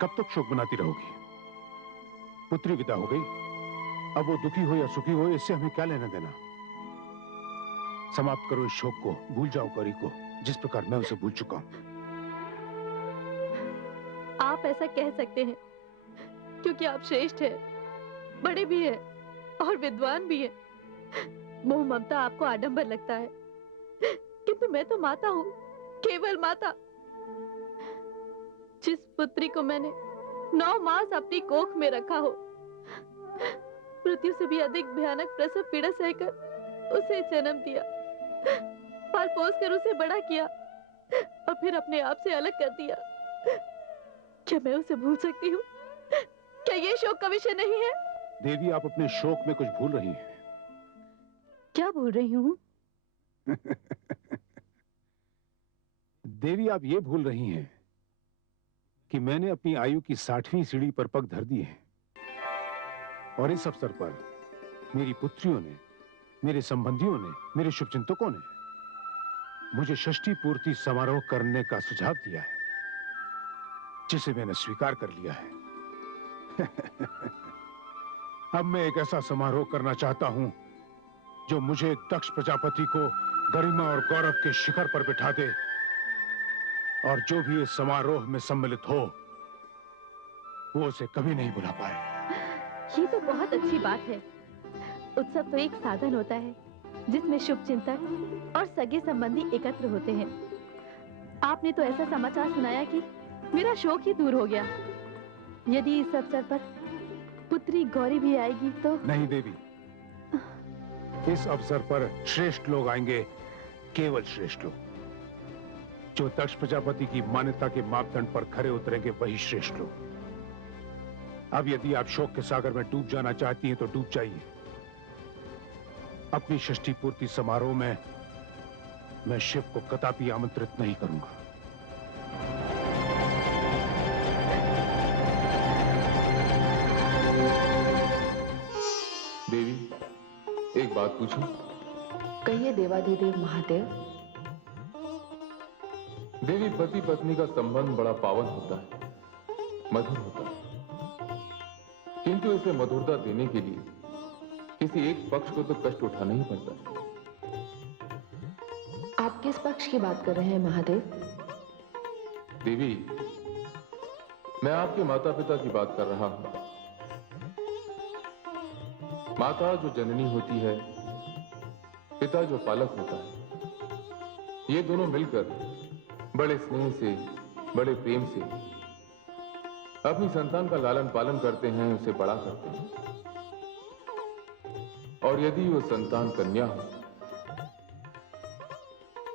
कब तक शोक मनाती रहोगी? पुत्री विदा हो गई, अब वो दुखी हो या सुखी हो, इससे हमें क्या लेना देना? समाप्त करो इस शोक को, भूल जाओ गौरी को, जिस प्रकार मैं उसे भूल चुका हूं। आप ऐसा कह सकते हैं क्योंकि आप श्रेष्ठ हैं, बड़े भी हैं और विद्वान भी हैं। मोह ममता आपको आडंबर लगता है, किंतु मैं तो माता हूं, केवल माता। जिस पुत्री को मैंने 9 मास अपनी कोख में रखा हो, मृत्यु से भी अधिक भयानक प्रसव पीड़ा सहकर उसे जन्म दिया, पाल पोस कर उसे बड़ा किया और फिर अपने आप से अलग कर दिया, क्या मैं उसे भूल सकती हूँ? क्या ये शोक का विषय नहीं है? देवी, आप अपने शोक में कुछ भूल रही हैं। क्या भूल रही हूँ? देवी, आप ये भूल रही हैं कि मैंने अपनी आयु की 60वीं सीढ़ी पर पग धर दी है और इस अवसर पर मेरी पुत्रियों ने, मेरे संबंधियों ने, मेरे शुभचिंतकों ने मुझे षष्ठी पूर्ति समारोह करने का सुझाव दिया है, जिसे मैंने स्वीकार कर लिया है। अब मैं एक ऐसा समारोह करना चाहता हूं जो मुझे दक्ष प्रजापति को गरिमा और गौरव के शिखर पर बिठा दे, और जो भी इस समारोह में सम्मिलित हो वो उसे कभी नहीं भुला पाए। ये तो बहुत अच्छी बात है। उत्सव तो एक साधन होता है जिसमें शुभ चिंतक और सगे संबंधी एकत्र होते हैं। आपने तो ऐसा समाचार सुनाया कि मेरा शोक ही दूर हो गया। यदि इस अवसर पर पुत्री गौरी भी आएगी तो? नहीं देवी, इस अवसर पर श्रेष्ठ लोग आएंगे, केवल श्रेष्ठ लोग। जो दक्ष प्रजापति की मान्यता के मापदंड पर खरे उतरेंगे वही श्रेष्ठ लोग। अब यदि आप शोक के सागर में डूब जाना चाहती हैं तो डूब जाइए। अपनी षष्ठी पूर्ति समारोह में मैं शिव को कदापि आमंत्रित नहीं करूंगा। देवी, एक बात पूछूं? कहिए देवाधिदेव महादेव। देवी, पति पत्नी का संबंध बड़ा पावन होता है, मधुर होता है, किंतु इसे मधुरता देने के लिए किसी एक पक्ष को तो कष्ट उठाना ही पड़ता है। आप किस पक्ष की बात कर रहे हैं महादेव? देवी, मैं आपके माता पिता की बात कर रहा हूं। माता जो जननी होती है, पिता जो पालक होता है, ये दोनों मिलकर बड़े स्नेह से, बड़े प्रेम से अपनी संतान का लालन पालन करते हैं, उसे बड़ा करते हैं। और यदि वो संतान कन्या हो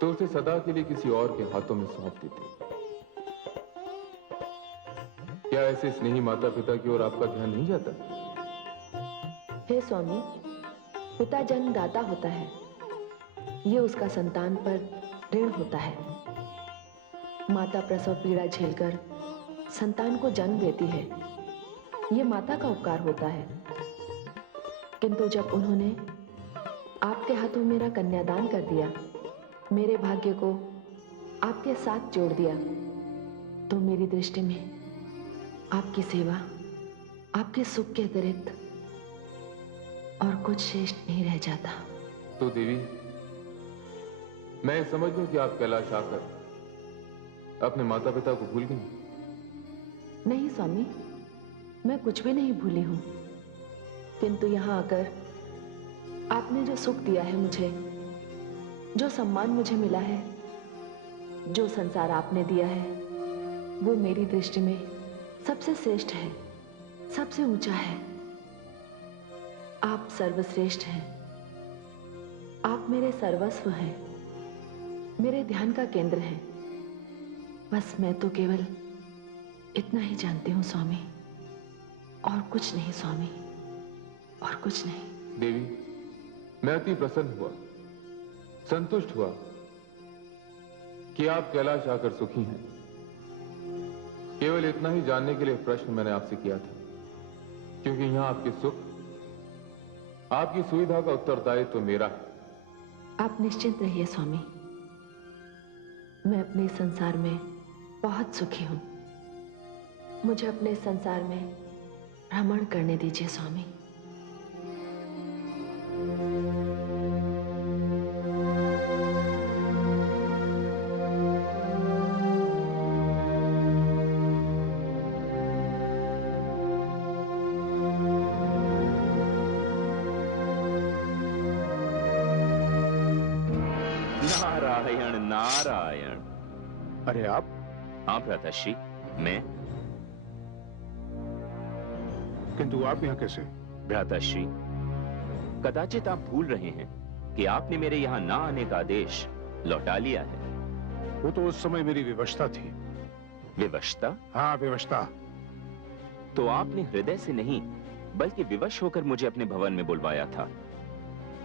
तो उसे सदा के लिए किसी और के हाथों में सौंप देते हैं। क्या ऐसे स्नेही माता पिता की ओर आपका ध्यान नहीं जाता? हे स्वामी, पिता जन्मदाता होता है, ये उसका संतान पर ऋण होता है। माता प्रसव पीड़ा झेलकर संतान को जन्म देती है, ये माता का उपकार होता है। किंतु जब उन्होंने आपके हाथों मेरा कन्यादान कर दिया, मेरे भाग्य को आपके साथ जोड़ दिया, तो मेरी दृष्टि में आपकी सेवा, आपके सुख के अतिरिक्त और कुछ श्रेष्ठ नहीं रह जाता। तो देवी, मैं समझ लूं कि आप कैलाश आकर अपने माता पिता को भूल गई? नहीं स्वामी, मैं कुछ भी नहीं भूली हूं, किंतु यहां आकर आपने जो सुख दिया है मुझे, जो सम्मान मुझे मिला है, जो संसार आपने दिया है, वो मेरी दृष्टि में सबसे श्रेष्ठ है, सबसे ऊंचा है। आप सर्वश्रेष्ठ हैं, आप मेरे सर्वस्व हैं, मेरे ध्यान का केंद्र हैं। बस मैं तो केवल इतना ही जानती हूं स्वामी, और कुछ नहीं स्वामी, और कुछ नहीं। देवी, मैं अति प्रसन्न हुआ, संतुष्ट हुआ कि आप कैलाश आकर सुखी हैं। केवल इतना ही जानने के लिए प्रश्न मैंने आपसे किया था, क्योंकि यहां आपके सुख, आपकी सुविधा का उत्तरदायित्व तो मेरा है। आप निश्चिंत रहिए स्वामी, मैं अपने संसार में बहुत सुखी हूं। मुझे अपने संसार में भ्रमण करने दीजिए स्वामी। नारायण नारायण। अरे आप? हाँ भ्राताश्री, मैं। किंतु आप यहाँ कैसे? भ्राताश्री, कदाचित आप भूल रहे हैं कि आपने मेरे यहाँ ना आने का आदेश लौटा लिया है। वो तो उस समय मेरी विवशता थी। विवशता? हाँ, विवशता। तो आपने हृदय से नहीं बल्कि विवश होकर मुझे अपने भवन में बुलवाया था।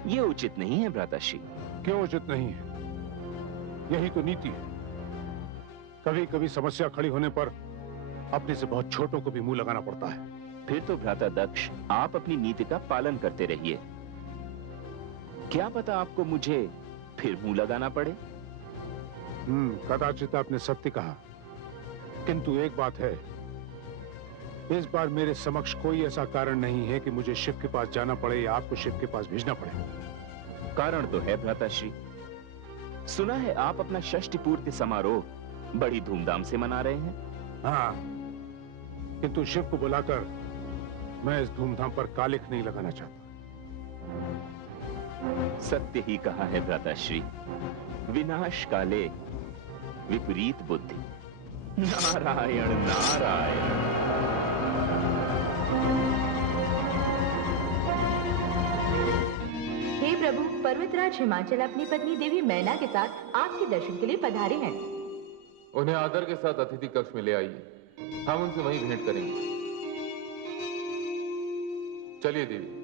यह उचित नहीं है भ्राताश्री। क्यों उचित नहीं है? यही तो नीति है। कभी कभी समस्या खड़ी होने पर अपने से बहुत छोटों को भी मुंह लगाना पड़ता है। फिर तो भ्राता दक्ष, आप अपनी नीति का पालन करते रहिए। क्या पता आपको मुझे फिर मुंह लगाना पड़े। कदाचित आपने सत्य कहा, किंतु एक बात है, इस बार मेरे समक्ष कोई ऐसा कारण नहीं है कि मुझे शिव के पास जाना पड़े या आपको शिव के पास भेजना पड़े। कारण तो है भ्राताश्री। सुना है आप अपना षष्ठी पूर्ति समारोह बड़ी धूमधाम से मना रहे हैं। हाँ, किंतु शिव को बुलाकर मैं इस धूमधाम पर कालिख नहीं लगाना चाहता। सत्य ही कहा है भ्राताश्री, विनाश काले विपरीत बुद्धि। नारायण नारायण। हे प्रभु, पर्वतराज हिमाचल अपनी पत्नी देवी मैना के साथ आपके दर्शन के लिए पधारे हैं। उन्हें आदर के साथ अतिथि कक्ष में ले आइए, हम उनसे वहीं भेंट करेंगे। चलिए देवी।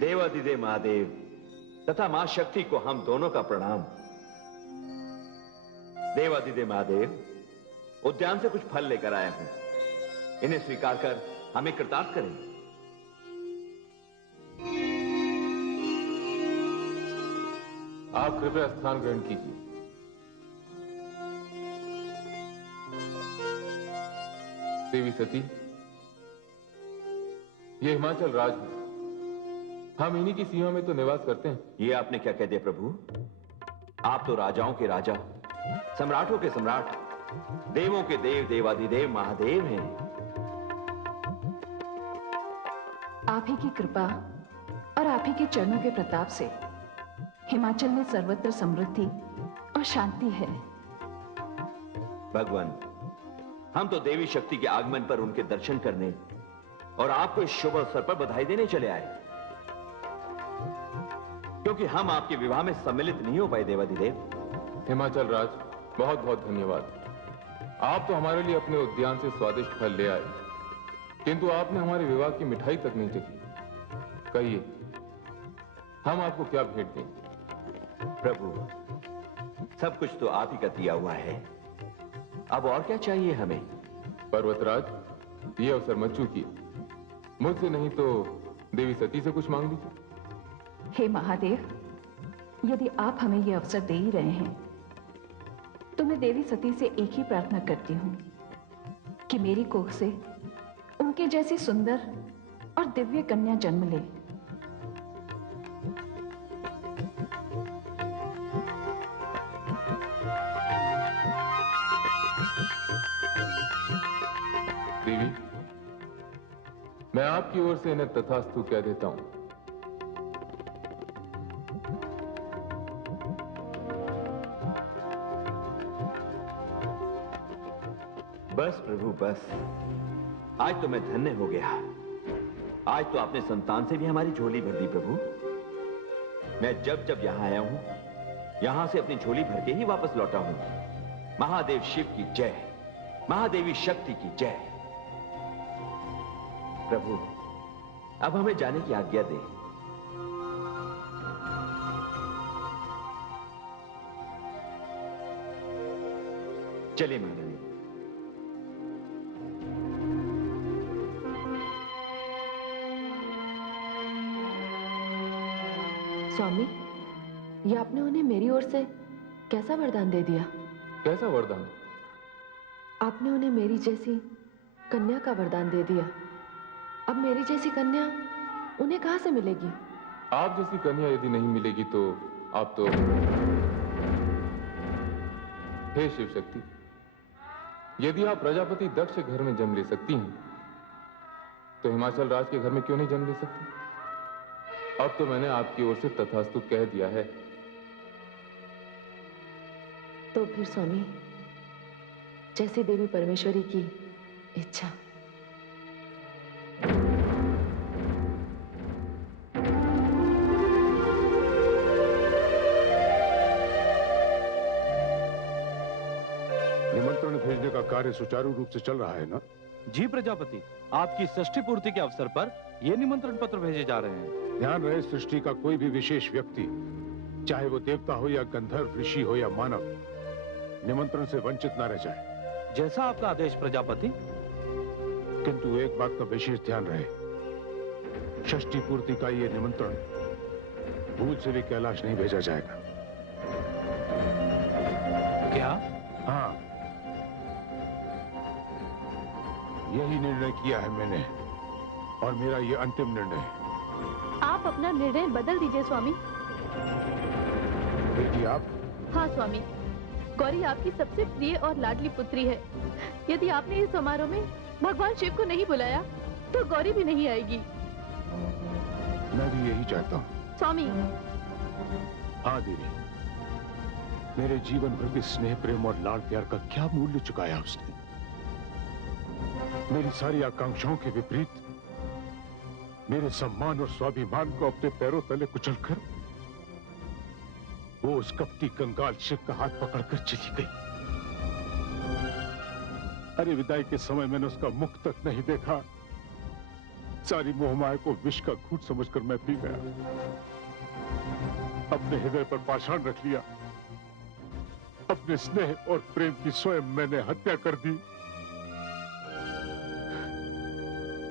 देवाधिदेव महादेव तथा मां शक्ति को हम दोनों का प्रणाम। देवाधिदेव महादेव, उद्यान से कुछ फल लेकर आया हूं, इन्हें स्वीकार कर हमें कृतार्थ करें। आप कृपया स्थान ग्रहण कीजिए। देवी सती, ये हिमाचल राज है, हम इन्हीं की सीमा में तो निवास करते हैं। ये आपने क्या कह दिया प्रभु? आप तो राजाओं के राजा, सम्राटों के सम्राट, देवों के देव, देवाधिदेव महादेव हैं। आप ही की कृपा और आप ही के चरणों के प्रताप से हिमाचल में सर्वत्र समृद्धि और शांति है। भगवान, हम तो देवी शक्ति के आगमन पर उनके दर्शन करने और आपको इस शुभ अवसर पर बधाई देने चले आए, क्योंकि हम आपके विवाह में सम्मिलित नहीं हो पाए। देवाधिदेव हिमाचल राज, बहुत बहुत धन्यवाद। आप तो हमारे लिए अपने उद्यान से स्वादिष्ट फल ले आए, किंतु आपने हमारे विवाह की मिठाई तक नहीं चखी। कहिए, हम आपको क्या भेंट दें? प्रभु, सब कुछ तो आप ही का दिया हुआ है, अब और क्या चाहिए हमें? पर्वतराज, ये अवसर मत चूकिए, मुझसे नहीं तो देवी सती से कुछ मांग लीजिए। हे महादेव, यदि आप हमें यह अवसर दे ही रहे हैं तो मैं देवी सती से एक ही प्रार्थना करती हूं कि मेरी कोख से उनके जैसी सुंदर और दिव्य कन्या जन्म ले। देवी, मैं आपकी ओर से इन्हें तथास्तु कह देता हूं। बस प्रभु बस, आज तो मैं धन्य हो गया। आज तो आपने संतान से भी हमारी झोली भर दी प्रभु। मैं जब जब यहां आया हूं, यहां से अपनी झोली भर के ही वापस लौटा हूं। महादेव शिव की जय। महादेवी शक्ति की जय। प्रभु, अब हमें जाने की आज्ञा दे। चलिए महारानी। स्वामी, ये आपने उन्हें मेरी ओर से कैसा वरदान दे दिया? कैसा वरदान? आपने उन्हें मेरी जैसी कन्या का वरदान दे दिया। अब मेरी जैसी कन्या उन्हें कहां से मिलेगी? आप जैसी कन्या यदि नहीं मिलेगी तो आप तो... हे शिव शक्ति, यदि आप प्रजापति दक्ष के घर में जन्म ले सकती हैं, तो हिमाचल राज के घर में क्यों नहीं जन्म ले सकती? अब तो मैंने आपकी ओर से तथास्तु कह दिया है। तो फिर स्वामी, जैसी देवी परमेश्वरी की इच्छा। निमंत्रण भेजने का कार्य सुचारू रूप से चल रहा है ना? जी प्रजापति, आपकी षष्ठी पूर्ति के अवसर पर ये निमंत्रण पत्र भेजे जा रहे हैं। ध्यान रहे, सृष्टि का कोई भी विशेष व्यक्ति, चाहे वो देवता हो या गंधर्व, ऋषि हो या मानव, निमंत्रण से वंचित न रह जाए। जैसा आपका आदेश प्रजापति। किंतु एक बात का विशेष ध्यान रहे, षष्ठी पूर्ति का ये निमंत्रण भूल से भी कैलाश नहीं भेजा जाएगा। क्या? हाँ, यही निर्णय किया है मैंने, और मेरा ये अंतिम निर्णय है। आप अपना निर्णय बदल दीजिए स्वामी। बेटी आप? हाँ स्वामी, गौरी आपकी सबसे प्रिय और लाडली पुत्री है। यदि आपने इस समारोह में भगवान शिव को नहीं बुलाया तो गौरी भी नहीं आएगी। मैं भी यही चाहता हूँ स्वामी। हाँ देवी, मेरे जीवन भर के स्नेह, प्रेम और लाड़ प्यार का क्या मूल्य चुकाया उसने? मेरी सारी आकांक्षाओं के विपरीत मेरे सम्मान और स्वाभिमान को अपने पैरों तले कुचलकर वो उस कपटी कंगाल शिव का हाथ पकड़कर चली गई। अरे विदाई के समय मैंने उसका मुख तक नहीं देखा। सारी मोहमाया को विष का घूंट समझकर मैं पी गया। अपने हृदय पर पाषाण रख लिया। अपने स्नेह और प्रेम की स्वयं मैंने हत्या कर दी।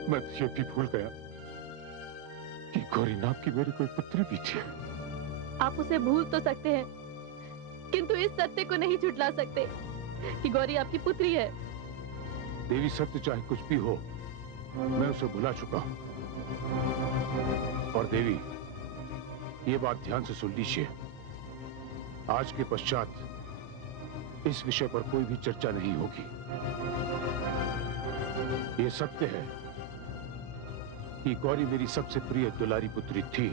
मैं तो ये भी भूल गया कि गौरी नाम की मेरी कोई पुत्री भी थी। आप उसे भूल तो सकते हैं, किंतु इस सत्य को नहीं झुठला सकते कि गौरी आपकी पुत्री है। देवी, सत्य चाहे कुछ भी हो, मैं उसे भुला चुका हूं। और देवी, ये बात ध्यान से सुन लीजिए, आज के पश्चात इस विषय पर कोई भी चर्चा नहीं होगी। ये सत्य है कि गौरी मेरी सबसे प्रिय दुलारी पुत्री थी।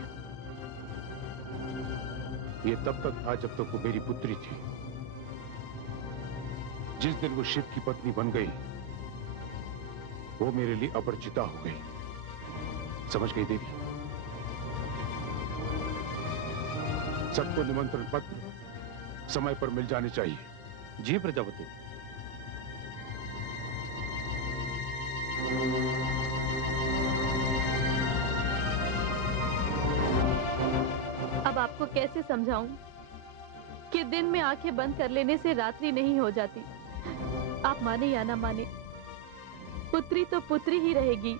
ये तब तक था जब तक वो मेरी पुत्री थी। जिस दिन वो शिव की पत्नी बन गई, वो मेरे लिए अपरिचिता हो गई। समझ गई देवी? सबको निमंत्रण पत्र समय पर मिल जाने चाहिए। जी प्रजापति। अब आपको कैसे समझाऊं कि दिन में आंखें बंद कर लेने से रात्रि नहीं हो जाती। आप माने या ना माने, पुत्री तो पुत्री ही रहेगी।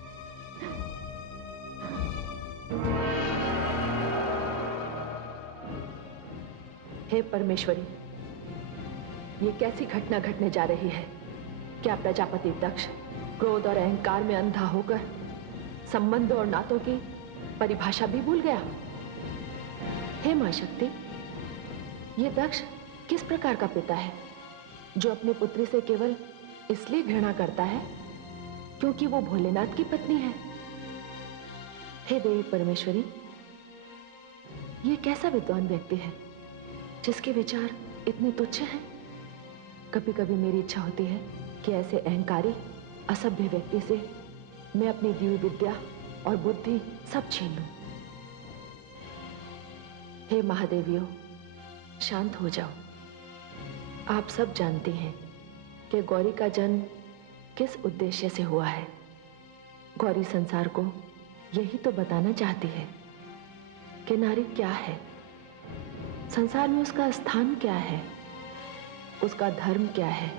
हे परमेश्वरी, ये कैसी घटना घटने जा रही है? क्या प्रजापति दक्ष क्रोध और अहंकार में अंधा होकर संबंध और नातों की परिभाषा भी भूल गया? हे मां शक्ति, ये दक्ष किस प्रकार का पिता है जो अपनी पुत्री से केवल इसलिए घृणा करता है क्योंकि वो भोलेनाथ की पत्नी है? हे देवी परमेश्वरी, ये कैसा विद्वान व्यक्ति है जिसके विचार इतने तुच्छ हैं? कभी कभी मेरी इच्छा होती है कि ऐसे अहंकारी, असभ्य व्यक्ति से मैं अपनी दिव्य विद्या और बुद्धि सब छीन लूं। हे महादेवियों, शांत हो जाओ। आप सब जानती हैं कि गौरी का जन्म किस उद्देश्य से हुआ है। गौरी संसार को यही तो बताना चाहती है कि नारी क्या है, संसार में उसका स्थान क्या है, उसका धर्म क्या है,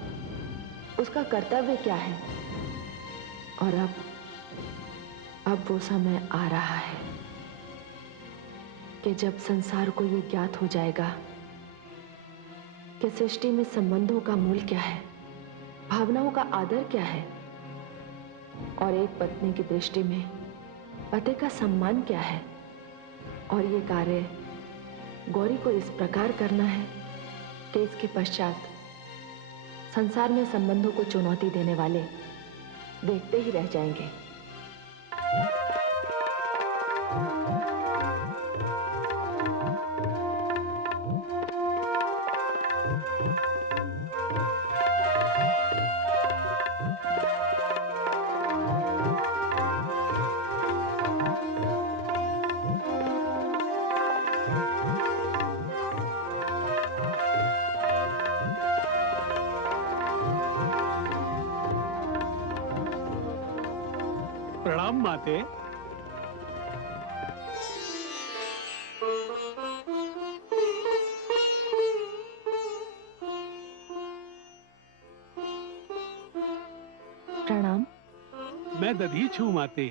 उसका कर्तव्य क्या है। और अब वो समय आ रहा है कि जब संसार को ये ज्ञात हो जाएगा कि सृष्टि में संबंधों का मूल क्या है, भावनाओं का आदर क्या है, और एक पत्नी की दृष्टि में पति का सम्मान क्या है। और ये कार्य गौरी को इस प्रकार करना है कि इसके पश्चात संसार में संबंधों को चुनौती देने वाले देखते ही रह जाएंगे। प्रणाम माते। प्रणाम। मैं दधीच हूँ माते।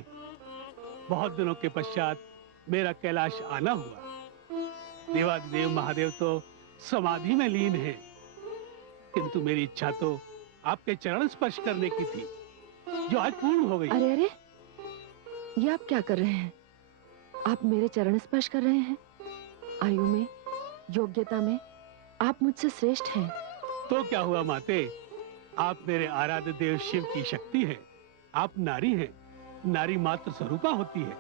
बहुत दिनों के पश्चात मेरा कैलाश आना हुआ। देवादिदेव महादेव तो समाधि में लीन हैं, किंतु मेरी इच्छा तो आपके चरण स्पर्श करने की थी, जो आज पूर्ण हो गई। अरे अरे, ये आप क्या कर रहे हैं? आप मेरे चरण स्पर्श कर रहे हैं? आयु में, योग्यता में आप मुझसे श्रेष्ठ हैं। तो क्या हुआ माते, आप मेरे आराध्य देव शिव की शक्ति हैं। आप नारी हैं, नारी मात्र स्वरूपा होती है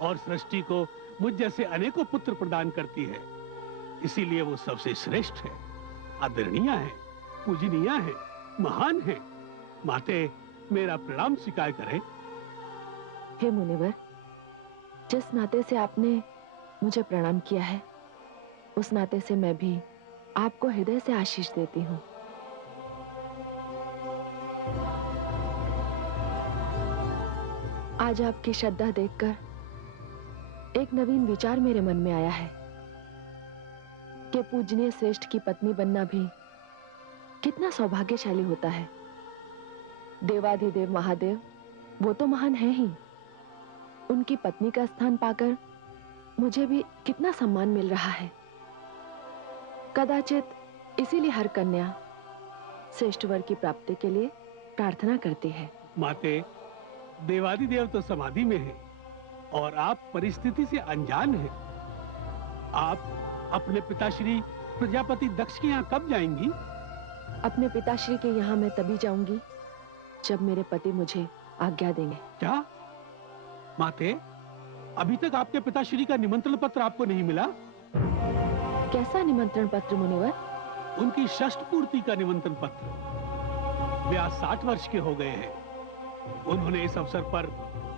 और सृष्टि को मुझ जैसे अनेकों पुत्र प्रदान करती है। इसीलिए वो सबसे श्रेष्ठ है, आदरणीय है, पूजनीय है, महान है। माते, मेरा प्रणाम स्वीकार करें। हे मुनिवर, जिस नाते से आपने मुझे प्रणाम किया है, उस नाते से मैं भी आपको हृदय से आशीष देती हूँ। आज आपकी श्रद्धा देखकर एक नवीन विचार मेरे मन में आया है कि पूजनीय श्रेष्ठ की पत्नी बनना भी कितना सौभाग्यशाली होता है। देवाधिदेव महादेव वो तो महान है ही, उनकी पत्नी का स्थान पाकर मुझे भी कितना सम्मान मिल रहा है। कदाचित इसीलिए हर कन्या श्रेष्ठ वर की प्राप्ति के लिए प्रार्थना करती है। माते, देवादिदेव तो समाधि में है और आप परिस्थिति से अनजान हैं। आप अपने पिताश्री प्रजापति दक्ष के यहाँ कब जाएंगी? अपने पिताश्री के यहाँ मैं तभी जाऊंगी जब मेरे पति मुझे आज्ञा देंगे। क्या माते, अभी तक आपके पिताश्री का निमंत्रण पत्र आपको नहीं मिला? कैसा निमंत्रण पत्र मुनिवर? उनकी षष्ठ पूर्ति का निमंत्रण पत्र। वे आज 60 वर्ष के हो गए हैं। उन्होंने इस अवसर पर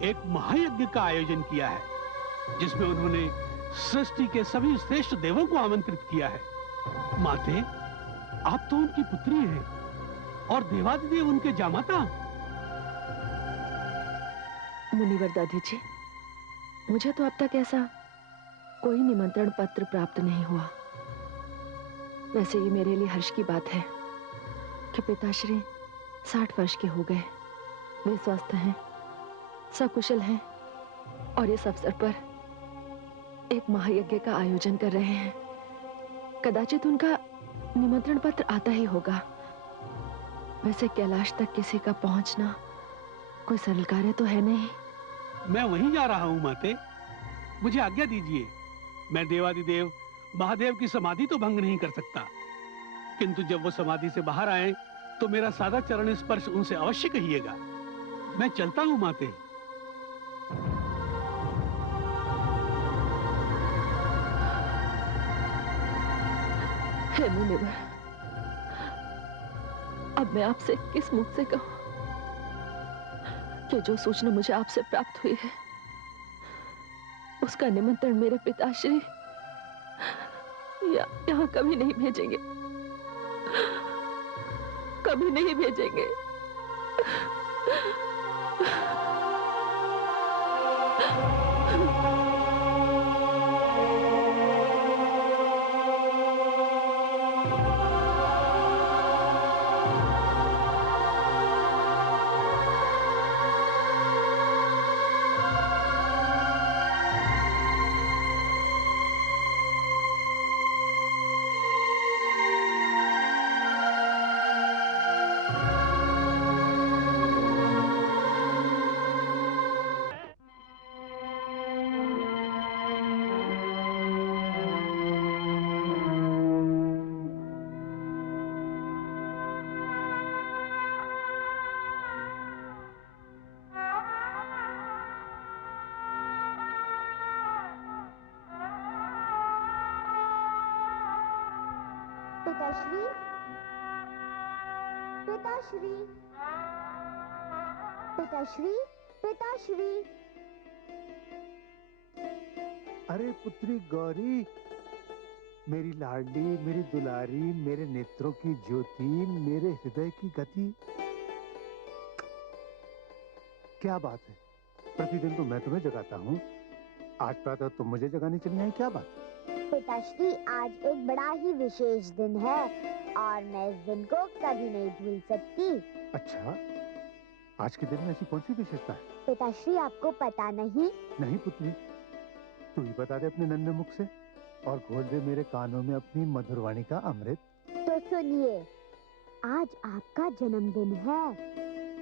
एक महायज्ञ का आयोजन किया है, जिसमें उन्होंने सृष्टि के सभी श्रेष्ठ देवों को आमंत्रित किया है। माते, आप तो उनकी पुत्री हैं और देवादिदेव उनके जामाता। मुनिवर दादी, मुझे तो अब तक ऐसा कोई निमंत्रण पत्र प्राप्त नहीं हुआ। वैसे ये मेरे लिए हर्ष की बात है कि पिताश्री 60 वर्ष के हो गए। वे स्वस्थ हैं, सकुशल हैं और इस अवसर पर एक महायज्ञ का आयोजन कर रहे हैं। कदाचित उनका निमंत्रण पत्र आता ही होगा। वैसे कैलाश तक किसी का पहुंचना कोई सरल कार्य तो है नहीं। मैं वहीं जा रहा हूं माते, मुझे आज्ञा दीजिए। मैं देवादिदेव महादेव की समाधि तो भंग नहीं कर सकता, किंतु जब वो समाधि से बाहर आए तो मेरा सादा चरण स्पर्श उनसे अवश्य कहिएगा। मैं चलता हूं माते। हे मुनिवर, अब मैं आपसे किस मुख से कहूं कि जो सूचना मुझे आपसे प्राप्त हुई है उसका निमंत्रण मेरे पिताश्री यहाँ कभी नहीं भेजेंगे। कभी नहीं भेजेंगे। पिताश्री, पिताश्री, पिताश्री, पिताश्री। अरे पुत्री गौरी, मेरी लाडली, मेरी दुलारी, मेरे नेत्रों की ज्योति, मेरे हृदय की गति। क्या बात है? प्रतिदिन तो मैं तुम्हें जगाता हूँ, आज प्रातः तुम मुझे जगाने चली आई, क्या बात? पिताश्री, आज एक बड़ा ही विशेष दिन है और मैं इस दिन को कभी नहीं भूल सकती। अच्छा, आज के दिन में ऐसी कौन सी विशेषता है? पिताश्री, आपको पता नहीं? नहीं पुत्री, तू ही बता दे अपने नन्हे मुख से और घोल दे मेरे कानों में अपनी मधुर वाणी का अमृत। तो सुनिए, आज आपका जन्मदिन है।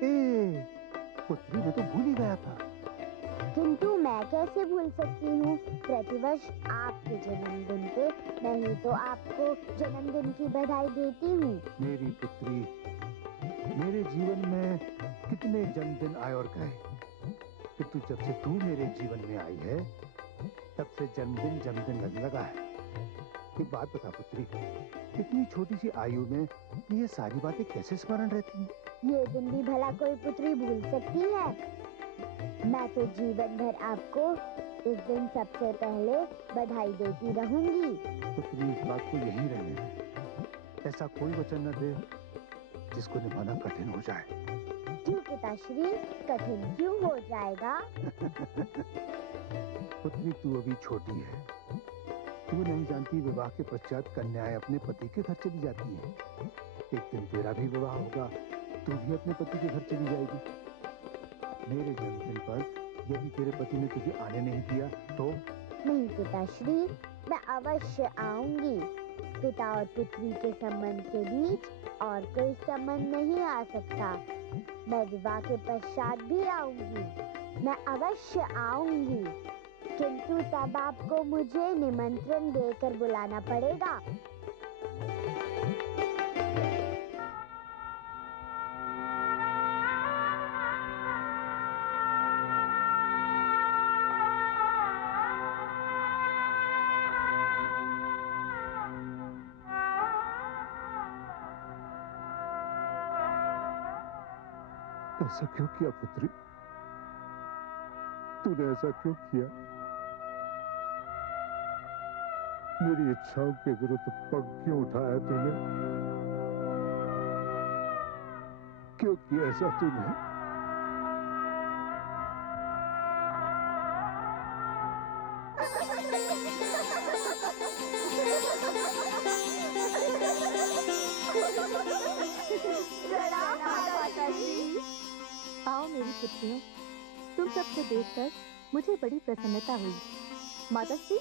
ए, पुत्री, मैं तो भूल ही गया था। किंतु मैं कैसे भूल सकती हूँ? प्रतिवर्ष आपके जन्मदिन पे मैं ही तो आपको जन्मदिन की बधाई देती हूँ। मेरी पुत्री, मेरे जीवन में कितने जन्मदिन आए और गए, किंतु जब से तू मेरे जीवन में आई है तब से जन्मदिन जन्मदिन लगने लगा है। एक बात बता पुत्री, इतनी छोटी सी आयु में ये सारी बातें कैसे स्मरण रहती हैं? ये दिन भी भला कोई पुत्री भूल सकती है? मैं तो जीवन भर आपको इस दिन सबसे पहले बधाई देती रहूंगी। पुत्री, इस बात को यही रहने दे, ऐसा कोई वचन न दे जिसको निभाना कठिन हो जाए। क्यों पिताश्री, कठिन क्यों हो जाएगा? पुत्री, तू अभी छोटी है, तू नहीं जानती विवाह के पश्चात कन्याएं अपने पति के घर चली जाती हैं। एक दिन तेरा भी विवाह होगा, तू भी अपने पति के घर चली जाएगी। मेरे जन्मदिन पर यदि तेरे पति ने तुझे आने नहीं दिया तो? नहीं पिताश्री, मैं अवश्य आऊंगी। पिता और पुत्री के संबंध के बीच और कोई संबंध नहीं आ सकता। मैं विवाह के पश्चात भी आऊंगी, मैं अवश्य आऊंगी, किंतु तब आपको मुझे निमंत्रण देकर बुलाना पड़ेगा। ऐसा क्यों किया पुत्री? तूने ऐसा क्यों किया? मेरी इच्छाओं के विरुद्ध पग क्यों उठाया तूने? क्यों किया ऐसा तूने? आओ मेरी पुत्रियों, तुम सबको देखकर मुझे बड़ी प्रसन्नता हुई। माताश्री,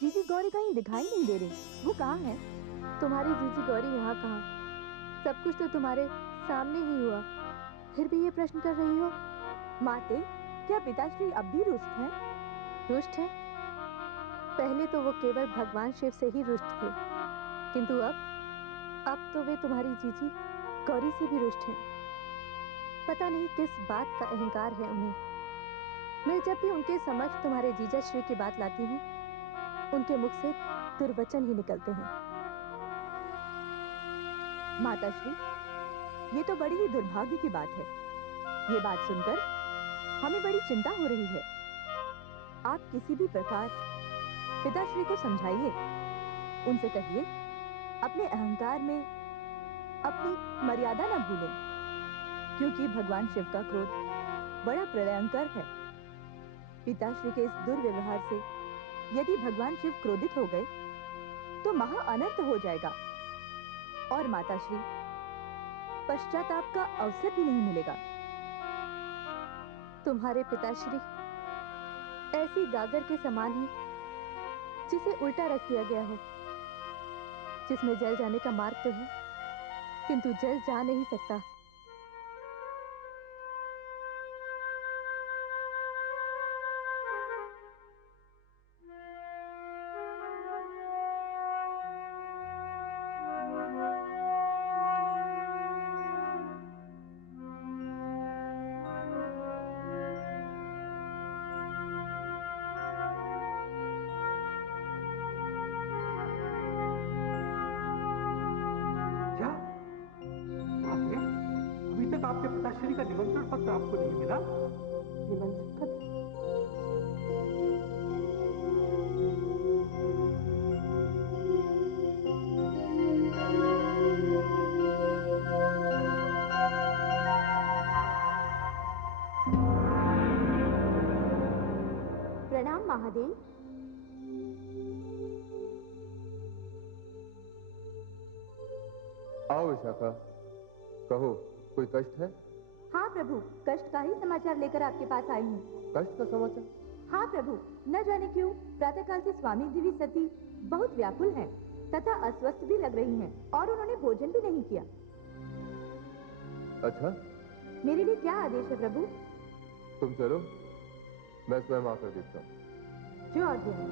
जीजी गौरी कहीं दिखाई नहीं दे रही, वो कहाँ है? तुम्हारी जीजी गौरी यहाँ कहाँ? सब कुछ तो तुम्हारे सामने ही हुआ, फिर भी ये प्रश्न कर रही हो? माते, क्या पिताश्री अब भी रुष्ट हैं? रुष्ट है? पहले तो वो केवल भगवान शिव से ही रुष्ट थे, किंतु अब तो वे तुम्हारी जीजी गौरी से भी रुष्ट हैं। पता नहीं किस बात का अहंकार है उन्हें। मैं जब भी उनके समक्ष तुम्हारे जीजा श्री की बात लाती हूँ, उनके मुख से दुर्वचन ही निकलते हैं। माताश्री, ये तो बड़ी ही दुर्भाग्य की बात है। ये बात सुनकर हमें बड़ी चिंता हो रही है। आप किसी भी प्रकार पिताश्री को समझाइए, उनसे कहिए अपने अहंकार में अपनी मर्यादा ना भूलें, क्योंकि भगवान शिव का क्रोध बड़ा प्रलयंकर है। पिताश्री के इस दुर्व्यवहार से यदि भगवान शिव क्रोधित हो गए तो महा अनर्थ हो जाएगा और माताश्री पश्चाताप का अवसर भी नहीं मिलेगा। तुम्हारे पिताश्री ऐसी गागर के समान है जिसे उल्टा रख दिया गया हो, जिसमें जल जाने का मार्ग तो है किंतु जल जा नहीं सकता। अभी तक आपके पिताश्री का निमंत्रण पत्र आपको नहीं मिला? निमंत्रण पत्र? प्रणाम महादेव। आओ विशाखा, कहो कोई कष्ट है? हाँ प्रभु, कष्ट का ही समाचार लेकर आपके पास आई हूँ। कष्ट का समाचार? हाँ प्रभु, न जाने क्यों प्रातःकाल से स्वामी देवी सती बहुत व्याकुल हैं तथा अस्वस्थ भी लग रही हैं और उन्होंने भोजन भी नहीं किया। अच्छा, मेरे लिए क्या आदेश है प्रभु? तुम चलो, मैं स्वयं आकर देखता हूँ। जो आज्ञा है।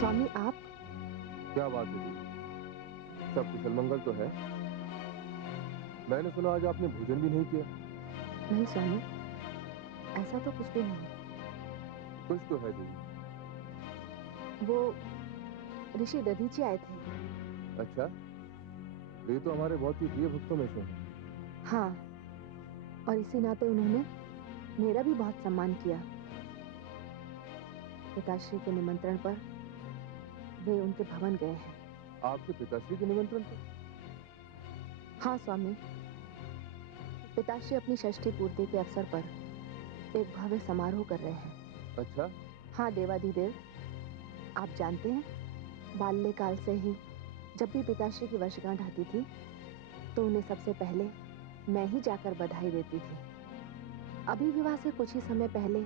स्वामी आप? क्या बात है जी, सब कुशल मंगल तो है? मैंने सुना आज आपने भोजन भी नहीं किया। नहीं स्वामी, ऐसा तो कुछ भी नहीं। कुछ तो है दीदी। वो ऋषि दधीची आए थे। अच्छा, ये तो हमारे बहुत ही प्रिय भक्तों में से हैं। हाँ, और इसी नाते उन्होंने मेरा भी बहुत सम्मान किया। पिताश्री के निमंत्रण पर वे उनके भवन गए हैं। आपके पिताश्री के निमंत्रण पर? हाँ स्वामी, पिताश्री अपनी षष्ठी पूर्ति के अवसर पर एक भव्य समारोह कर रहे हैं। अच्छा? हाँ देवाधिदेव, आप जानते हैं बाल्यकाल से ही जब भी पिताश्री की वर्षगांठ आती थी तो उन्हें सबसे पहले मैं ही जाकर बधाई देती थी। अभी विवाह से कुछ ही समय पहले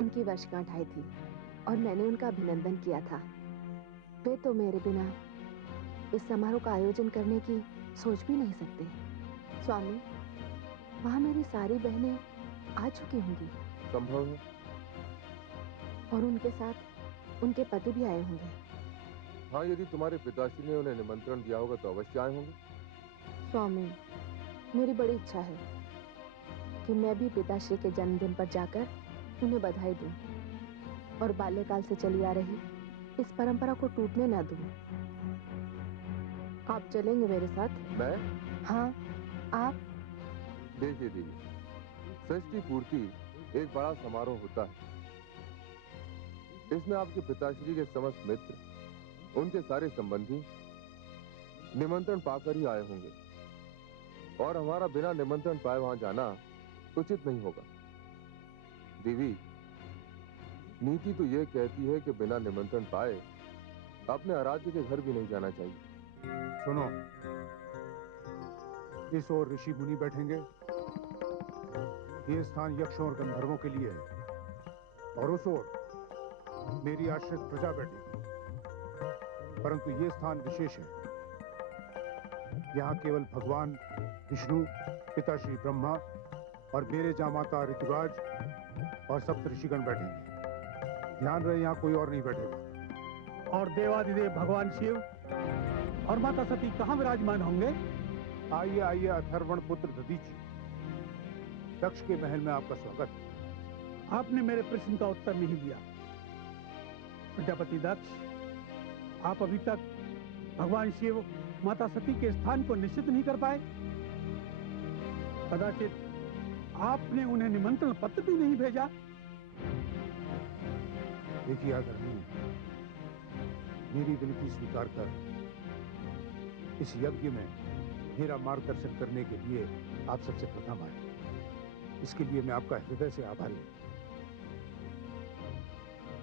उनकी वर्षगांठ आई थी और मैंने उनका अभिनंदन किया था। वे तो मेरे बिना इस समारोह का आयोजन करने की सोच भी नहीं सकते। स्वामी, वहां मेरी सारी बहनें आ चुकी होंगी। संभव है। और उनके साथ उनके पति भी आए होंगे। हाँ, यदि तुम्हारे पिताश्री ने उन्हें निमंत्रण दिया होगा तो अवश्य आए होंगे। स्वामी, मेरी बड़ी इच्छा है कि मैं भी पिताश्री के जन्मदिन पर जाकर उन्हें बधाई दूं और बाल्यकाल से चली आ रही इस परंपरा को टूटने ना दूं। आप चलेंगे मेरे साथ? मैं? हाँ, आप। देखिए दीदी, षष्ठी पूर्ति एक बड़ा समारोह होता है। इसमें आपके पिताश्री के समस्त मित्र, उनके सारे संबंधी निमंत्रण पाकर ही आए होंगे और हमारा बिना निमंत्रण पाए वहां जाना उचित नहीं होगा। देवी, नीति तो यह कहती है कि बिना निमंत्रण पाए अपने आराध्य के घर भी नहीं जाना चाहिए। सुनो, इस ओर ऋषि मुनि बैठेंगे। ये स्थान यक्षों और गंधर्वों के लिए है और उस ओर मेरी आश्रित प्रजा बैठेगी, परंतु ये स्थान विशेष है। यहाँ केवल भगवान विष्णु, पिता श्री ब्रह्मा और मेरे जामाता ऋतुराज और सप्त ऋषिगण बैठेंगे। ध्यान रहे, यहाँ कोई और नहीं बैठेगा। और देवादिदेव भगवान शिव और माता सती कहाँ विराजमान होंगे? आइए आइए अथर्वण पुत्र दधीचि, दक्ष के महल में आपका स्वागत है। आपने मेरे प्रश्न का उत्तर नहीं दिया। प्रजापति दक्ष, आप अभी तक भगवान शिव माता सती के स्थान को निश्चित नहीं कर पाए। कदाचित आपने उन्हें निमंत्रण पत्र भी नहीं भेजा। देखिए आदरणीय, मेरी विनती स्वीकार कर इस यज्ञ में मेरा मार्गदर्शन करने के लिए आप सबसे प्रथम आए। इसके लिए मैं आपका हृदय से आभारी हूं।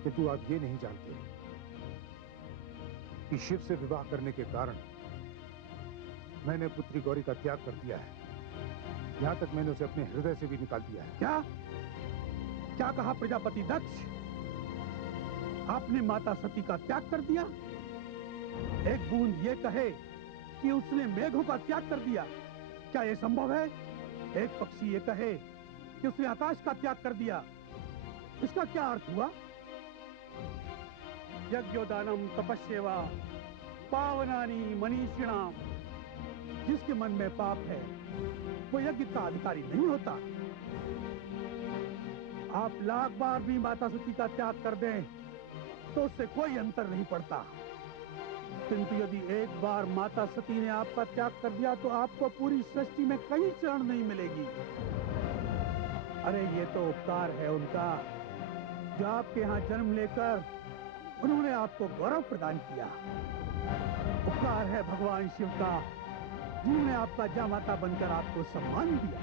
किंतु आप ये नहीं जानते कि शिव से विवाह करने के कारण मैंने पुत्री गौरी का त्याग कर दिया है। यहां तक मैंने उसे अपने हृदय से भी निकाल दिया है। क्या क्या कहा प्रजापति दक्ष? आपने माता सती का त्याग कर दिया? एक बूंद ये कहे कि उसने मेघों का त्याग कर दिया, क्या यह संभव है? एक पक्षी ये कहे कि उसने आकाश का त्याग कर दिया, इसका क्या अर्थ हुआ? यज्ञोदानम तपस्येवा पावनानि मनीषिणाम। जिसके मन में पाप है वो यज्ञ का अधिकारी नहीं होता। आप लाख बार भी माता सती का त्याग कर दें तो उससे कोई अंतर नहीं पड़ता, किंतु यदि एक बार माता सती ने आपका त्याग कर दिया तो आपको पूरी सृष्टि में कहीं शरण नहीं मिलेगी। अरे ये तो उपकार है उनका, जो आपके यहाँ जन्म लेकर उन्होंने आपको गौरव प्रदान किया। उपकार है भगवान शिव का, जिन्होंने आपका जामाता बनकर आपको सम्मान दिया।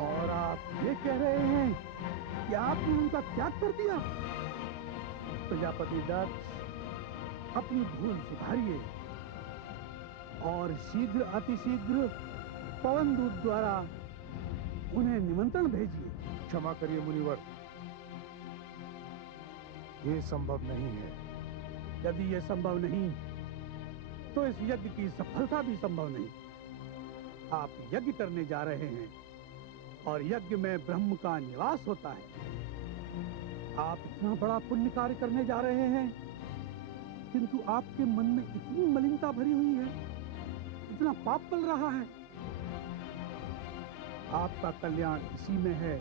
और आप ये कह रहे हैं कि आपने उनका त्याग कर दिया? प्रजापति दक्ष, अपनी भूल सुधारिए और शीघ्र अतिशीघ्र पवन दूत द्वारा उन्हें निमंत्रण भेजिए। क्षमा करिए मुनिवर, ये संभव नहीं है। यदि ये संभव नहीं तो इस यज्ञ की सफलता भी संभव नहीं। आप यज्ञ करने जा रहे हैं और यज्ञ में ब्रह्म का निवास होता है। आप इतना बड़ा पुण्य कार्य करने जा रहे हैं, किंतु आपके मन में इतनी मलिनता भरी हुई है, इतना पाप पल रहा है। आपका कल्याण इसी में है।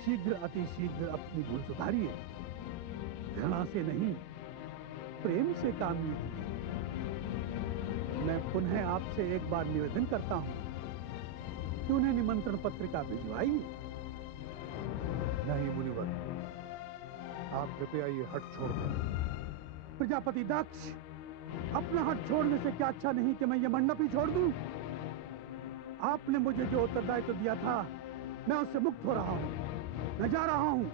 शीघ्र अतिशीघ्र अपनी भूल सुधारिए। घृणा से नहीं, प्रेम से काम लीजिए। मैं पुनः आपसे एक बार निवेदन करता हूं कि उन्हें निमंत्रण पत्रिका भिजवाइए। नहीं मुनिवर, आप कृपया ये हट छोड़ दें। प्रजापति दक्ष, अपना हट छोड़ने से क्या अच्छा नहीं कि मैं ये मंडप ही छोड़ दूं? आपने मुझे जो उत्तरदायित्व दिया था, मैं उससे मुक्त हो रहा हूं। मैं जा रहा हूं।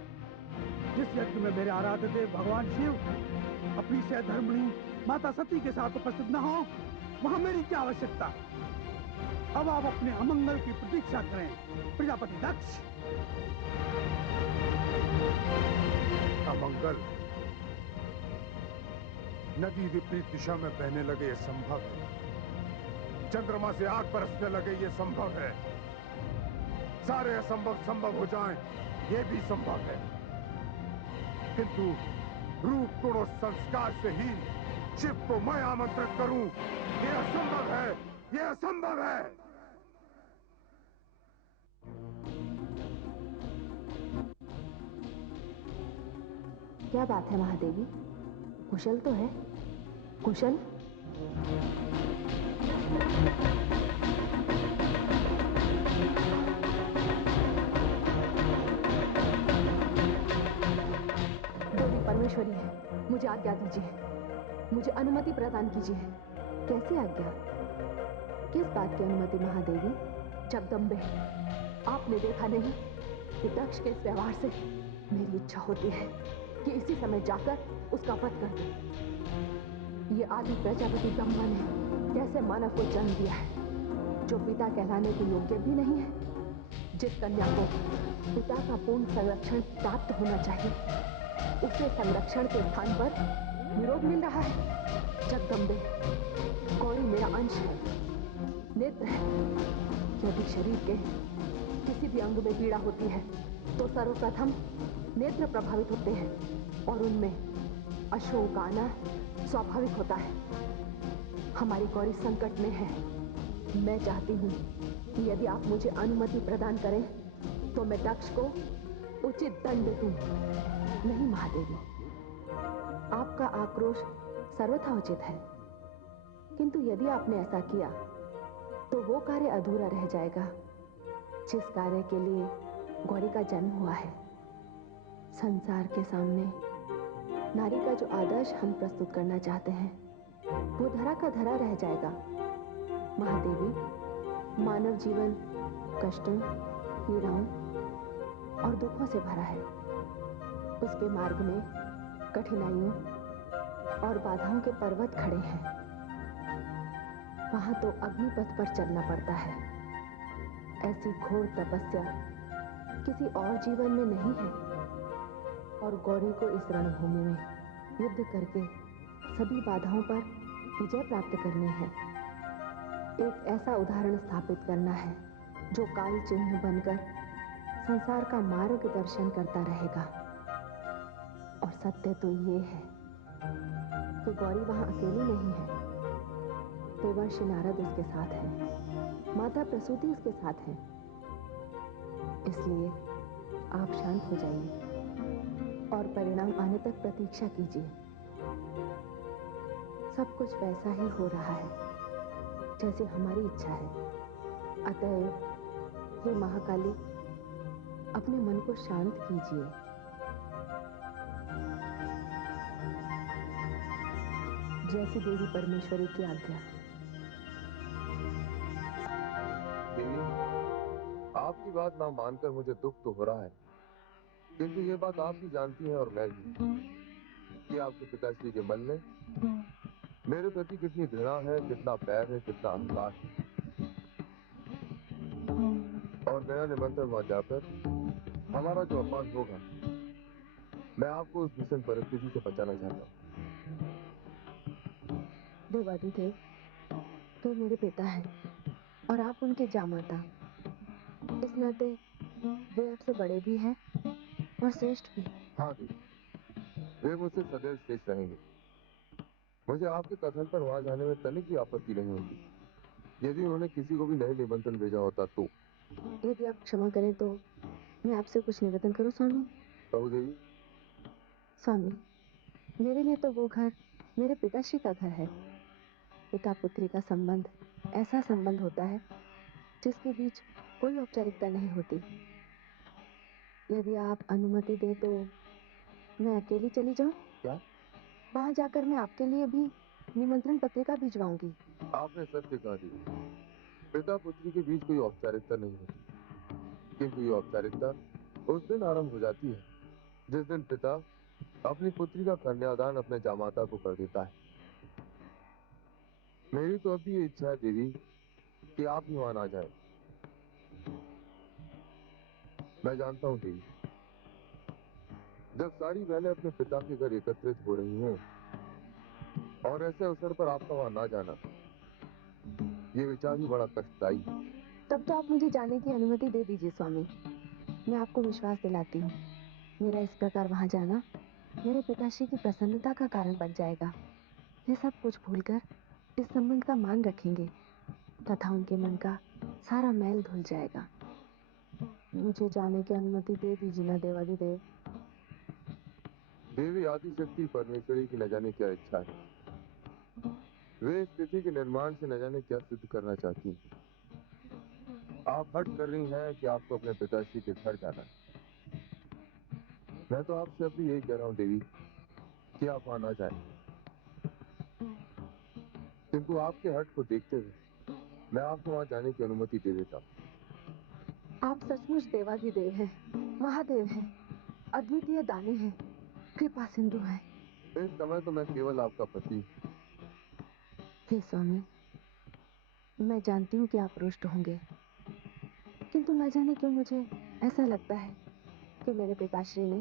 जिस यज्ञ में मेरे आराध्य देव भगवान शिव अपनी सहधर्मिणी माता सती के साथ उपस्थित न हो, वहां मेरी क्या आवश्यकता? अब आप अपने अमंगल की प्रतीक्षा करें प्रजापति दक्ष। अमंगल? नदी विपरीत दिशा में बहने लगे ये संभव है। चंद्रमा से आग बरसने लगे ये संभव है। सारे असंभव संभव हो जाएं, ये भी संभव है। किंतु रूप गुण और संस्कार से ही शिव को मैं आमंत्रित करूं, ये असंभव है। ये असंभव है। क्या बात है महादेवी, कुशल तो है? कुशल? देवी परमेश्वरी है, मुझे आज्ञा दीजिए, मुझे अनुमति प्रदान कीजिए। कैसी आज्ञा? किस बात की अनुमति महादेवी? जगदम्बे, आपने देखा नहीं कि दक्ष के इस व्यवहार से मेरी इच्छा होती है कि इसी समय जाकर उसका वध कर दूं। ये आदि प्रजापति ब्रह्मा ने कैसे मानव को जन्म दिया है, जो पिता कहलाने के योग्य भी नहीं है। जिस कन्या को पिता का पूर्ण संरक्षण प्राप्त होना चाहिए, उसे संरक्षण के स्थान पर विरोध मिल रहा है। जगदम्बे, गौरी मेरा अंश है, नेत्र है। यदि शरीर के किसी भी अंग में पीड़ा होती है तो सर्वप्रथम नेत्र प्रभावित होते हैं और उनमें अशोक आना स्वाभाविक होता है। हमारी गौरी संकट में है। मैं चाहती हूँ कि यदि आप मुझे अनुमति प्रदान करें तो मैं दक्ष को उचित दंड दूं। नहीं महादेवी, आपका आक्रोश सर्वथा उचित है, किंतु यदि आपने ऐसा किया तो वो कार्य अधूरा रह जाएगा जिस कार्य के लिए गौरी का जन्म हुआ है। संसार के सामने नारी का जो आदर्श हम प्रस्तुत करना चाहते हैं वो धरा का धरा रह जाएगा। महादेवी, मानव जीवन कष्टों, पीड़ाओं और दुखों से भरा है। उसके मार्ग में कठिनाइयों और बाधाओं के पर्वत खड़े हैं। वहां तो अग्निपथ पर चलना पड़ता है। ऐसी घोर तपस्या किसी और जीवन में नहीं है। और गौरी को इस रणभूमि में युद्ध करके सभी बाधाओं पर विजय प्राप्त करनी है। एक ऐसा उदाहरण स्थापित करना है जो काल चिन्ह बनकर संसार का मार्गदर्शन करता रहेगा। और सत्य तो ये है कि गौरी वहां अकेली नहीं है। देवर्षि नारद उसके साथ है, माता प्रसूति उसके साथ है। इसलिए आप शांत हो जाइए और परिणाम आने तक प्रतीक्षा कीजिए। सब कुछ वैसा ही हो रहा है जैसे हमारी इच्छा है। अतएव हे महाकाली, अपने मन को शांत कीजिए। जैसी देवी परमेश्वरी की आज्ञा। देवी, आपकी बात ना मानकर मुझे दुख तो हो रहा है, किंतु ये बात आप भी जानती हैं और मैं भी, कि आपके पिताश्री के मन में मेरे प्रति कितनी घृणा है, कितना बैर है, कितना अहंकार है। और मेरा निमंत्रण वहां जाकर हमारा जो अपमान होगा, मैं आपको उस भीषण परिस्थिति से बचाना चाहता हूँ। देवादिदेव, तो मेरे पिता हैं और आप उनके जामाता। इस नाते वे आपसे बड़े भी हैं और श्रेष्ठ भी। हाँ देवी, वे मुझसे सदैव श्रेष्ठ रहेंगे। मुझे आपके कथन पर वहां जाने में तनिक भी आपत्ति नहीं होगी। यदि उन्होंने किसी को भी नहीं निमंत्रण भेजा होता तो। यदि आप क्षमा करें तो मैं आपसे कुछ निवेदन करूं स्वामी? प्रभु देवी। स्वामी, मेरे लिए तो वो घर मेरे पिताश्री का घर है। पिता पुत्री का संबंध ऐसा संबंध होता है जिसके बीच कोई औपचारिकता नहीं होती। यदि आप अनुमति दें तो मैं अकेली चली जाऊं? क्या? वहां जाकर मैं आपके लिए भी निमंत्रण पत्रिका भिजवाऊंगी। आपने सत्य कहा देवी, पिता पुत्री के बीच कोई औपचारिकता नहीं होती, किंतु ये औपचारिकता उस दिन आरंभ हो जाती है जिस दिन पिता अपनी पुत्री का कन्यादान अपने जामाता को कर देता है। मेरी तो अभी ये इच्छा है देवी कि आप ही वहां आ जाए। मैं जानता हूँ देवी, जब सारी बहनें अपने पिता के घर एकत्रित हो रही हैं और ऐसे अवसर पर आपका वहां ना जाना, ये विचार ही बड़ा कष्टदायी है। तब तो आप मुझे जाने की अनुमति दे दीजिए स्वामी। मैं आपको विश्वास दिलाती हूँ, मेरा इस प्रकार वहां जाना मेरे पिताश्री की प्रसन्नता का कारण बन जाएगा। वे सब कुछ भूलकर इस संबंध का मान रखेंगे तथा उनके मन का सारा मैल धुल जाएगा। मुझे जाने की अनुमति दे दीजिए ना देवादिदेव। देवी आदिशक्ति परमेश्वरी की न जाने क्या इच्छा है। वे इस तिथि के निर्माण से न जाने क्या सिद्ध करना चाहती हैं। आप हट कर रही हैं कि आपको अपने पिताश्री के घर जाना है। मैं तो आपसे अभी यही कह रहा हूँ देवी कि आप वहां ना जाएं। किंतु आपके हट को देखते हुए मैं आपको वहां जाने की अनुमति दे देता हूँ। आप सचमुच देवाधिदेव हैं, महादेव हैं, अद्वितीय दानी हैं, कृपा सिंधु हैं। इस समय तो मैं केवल आपका पति। हे स्वामी, मैं जानती हूँ कि आप रुष्ट होंगे, किंतु न जाने क्यों मुझे ऐसा लगता है कि मेरे पिताश्री ने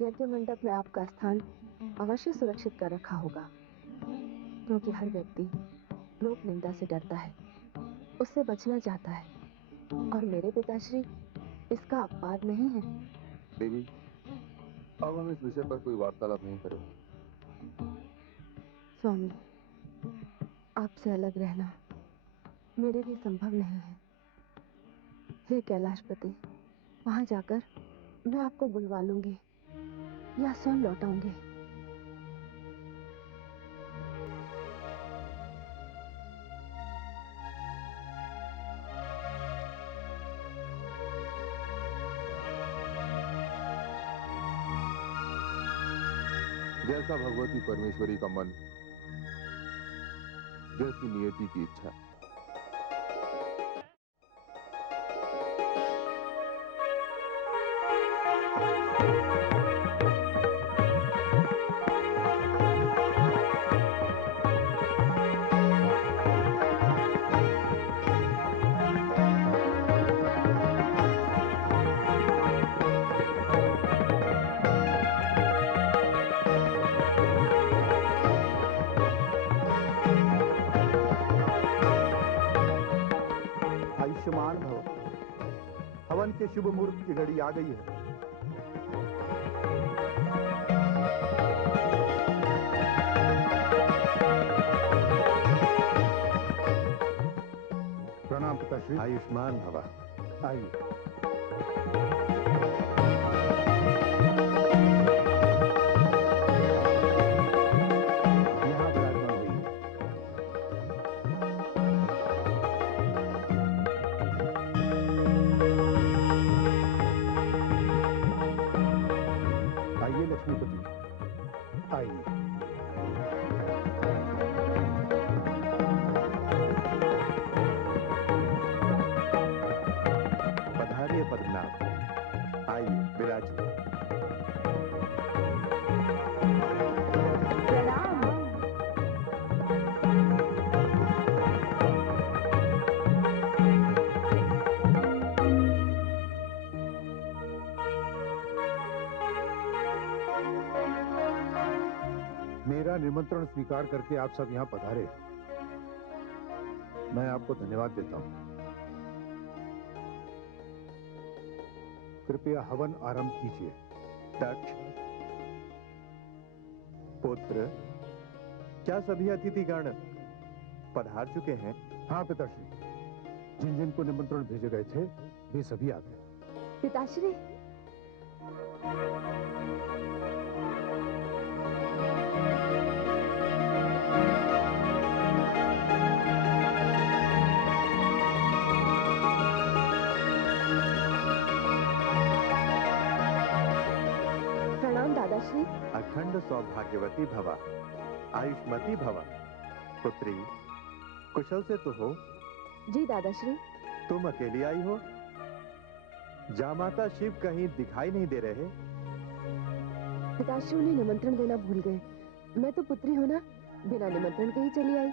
यज्ञ मंडप में आपका स्थान अवश्य सुरक्षित कर रखा होगा, क्योंकि हर व्यक्ति लोक निंदा से डरता है, उससे बचना चाहता है, और मेरे पिताश्री इसका अपवाद नहीं है। देवी, अब हम इस विषय पर कोई वार्तालाप नहीं करेंगे। स्वामी, आपसे अलग रहना मेरे लिए संभव नहीं है। हे कैलाशपति, वहां जाकर मैं आपको बुलवा लूंगी या स्वयं लौटाऊंगी। जैसा भगवती परमेश्वरी का मन, जैसी नियति की इच्छा। आयुष्मान भव। हवन के शुभ मुहूर्त की घड़ी आ गई है। प्रणाम पिताश्री। आयुष्मान भव। आइए। यहाँ विराजमान हुई। आइए लक्ष्मीपति, आइए। पधारिए पद्मनाभ, आइए विराजिए। मेरा निमंत्रण स्वीकार करके आप सब यहाँ पधारे, मैं आपको धन्यवाद देता हूँ। कृपया हवन आरंभ कीजिए। दक्ष पुत्र, क्या सभी अतिथिगण पधार चुके हैं? हाँ पिताश्री, जिन जिन को निमंत्रण भेजे गए थे वे सभी आ गए। पिताश्री, प्रणाम दादाश्री। अखंड सौभाग्यवती भवा, आयुष्मती भवा। पुत्री, कुशल से तो हो? जी दादाश्री। तुम अकेली आई हो? जामाता शिव कहीं दिखाई नहीं दे रहे। पिताश्री उन्हें निमंत्रण देना भूल गए। मैं तो पुत्री हूं ना, बिना निमंत्रण के ही चली आई।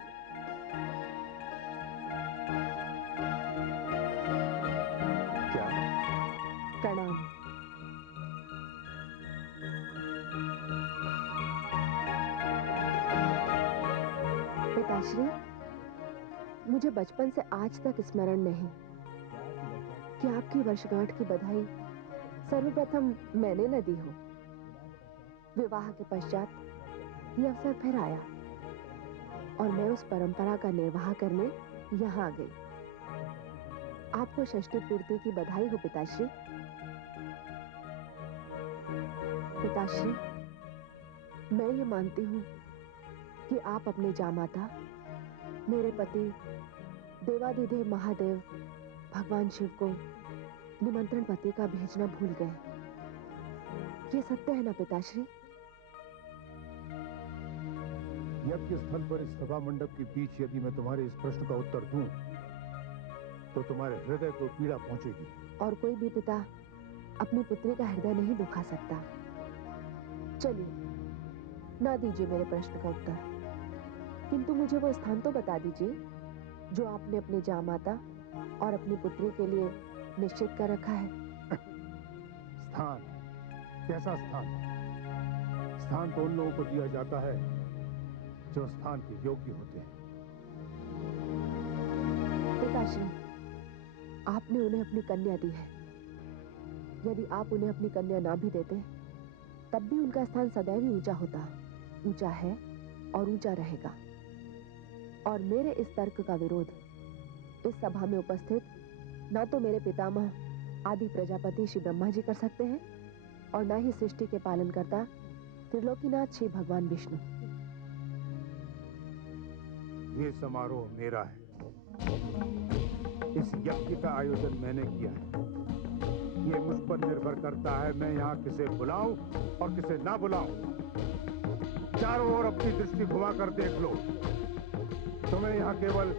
क्या? प्रणाम। पिताश्री, मुझे बचपन से आज तक स्मरण नहीं कि आपकी वर्षगांठ की बधाई सर्वप्रथम मैंने न दी हो। विवाह के पश्चात यह अवसर फिर आया और मैं उस परंपरा का निर्वाह करने यहाँ आ गई। आपको षष्ठी पूर्ति की बधाई हो पिताश्री। पिताश्री, मैं ये मानती हूँ कि आप अपने जामाता, मेरे पति देवाधिदेव महादेव भगवान शिव को निमंत्रण पत्रिका भेजना भूल गए। ये सत्य है ना पिताश्री? यज्ञ स्थल पर इस सभा मंडप के बीच यदि मैं तुम्हारे इस प्रश्न का उत्तर दूं, तो तुम्हारे हृदय को पीड़ा पहुंचेगी। और कोई भी पिता अपनी पुत्री का हृदय नहीं दुखा सकता। चलिए, ना दीजिए मेरे प्रश्न का उत्तर, किंतु मुझे वो स्थान तो बता दीजिए जो आपने अपने जामाता और अपनी पुत्री के लिए निश्चित कर रखा है। स्थान? कैसा स्थान? स्थान तो उन लोगों को दिया जाता है जो स्थान के योग्य होते हैं। पिताश्री, आपने उन्हें अपनी कन्या दी है। यदि आप उन्हें अपनी कन्या ना भी देते तब भी उनका स्थान सदैव ही ऊंचा होता, ऊंचा है और ऊंचा रहेगा। और मेरे इस तर्क का विरोध इस सभा में उपस्थित न तो मेरे पितामह आदि प्रजापति श्री ब्रह्मा जी कर सकते हैं और न ही सृष्टि के पालनकर्ता त्रिलोकीनाथ श्री भगवान विष्णु। ये समारोह मेरा है। इस यज्ञ का आयोजन मैंने किया है। ये मुझ पर निर्भर करता है मैं यहाँ किसे बुलाऊं और किसे ना बुलाऊं। चारों ओर अपनी दृष्टि घुमाकर देख लो। तुम्हें यहाँ केवल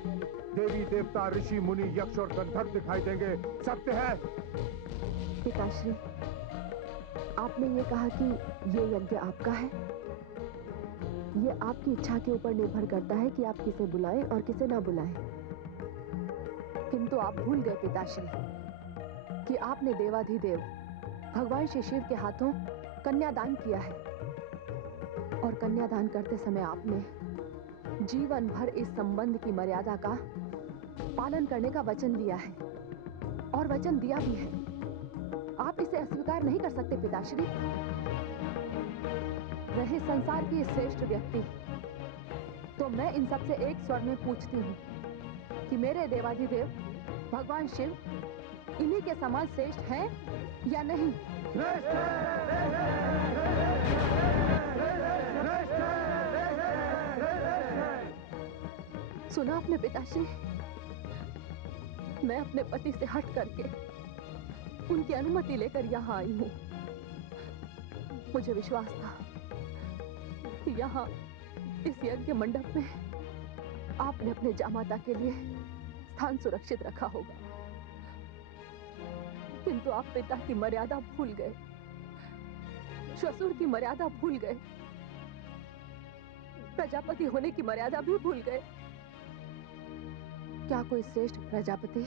देवी देवता ऋषि मुनि यक्ष और गंधर्व दिखाई देंगे। सत्य है? पिताश्री, आपने ये कहा कि ये यज्ञ आपका है। ये आपकी इच्छा के ऊपर निर्भर करता है कि आप किसे बुलाएं और किसे ना बुलाएं। किंतु आप भूल गए पिताश्री कि आपने देवाधिदेव भगवान श्री शिव के हाथों कन्यादान किया है और कन्यादान करते समय आपने जीवन भर इस संबंध की मर्यादा का पालन करने का वचन दिया है और वचन दिया भी है। आप इसे अस्वीकार नहीं कर सकते पिताश्री। रहे संसार की श्रेष्ठ व्यक्ति, तो मैं इन सबसे एक स्वर में पूछती हूँ कि मेरे देवाधिदेव भगवान शिव इन्हीं के समान श्रेष्ठ हैं या नहीं? सुना आपने पिताश्री? मैं अपने पति से हट करके उनकी अनुमति लेकर यहाँ आई हूँ। मुझे विश्वास था कि यहाँ इस यज्ञ मंडप में आपने अपने जामाता के लिए स्थान सुरक्षित रखा होगा, किंतु आप पिता की मर्यादा भूल गए, श्वशुर की मर्यादा भूल गए, प्रजापति होने की मर्यादा भी भूल गए। क्या कोई श्रेष्ठ प्रजापति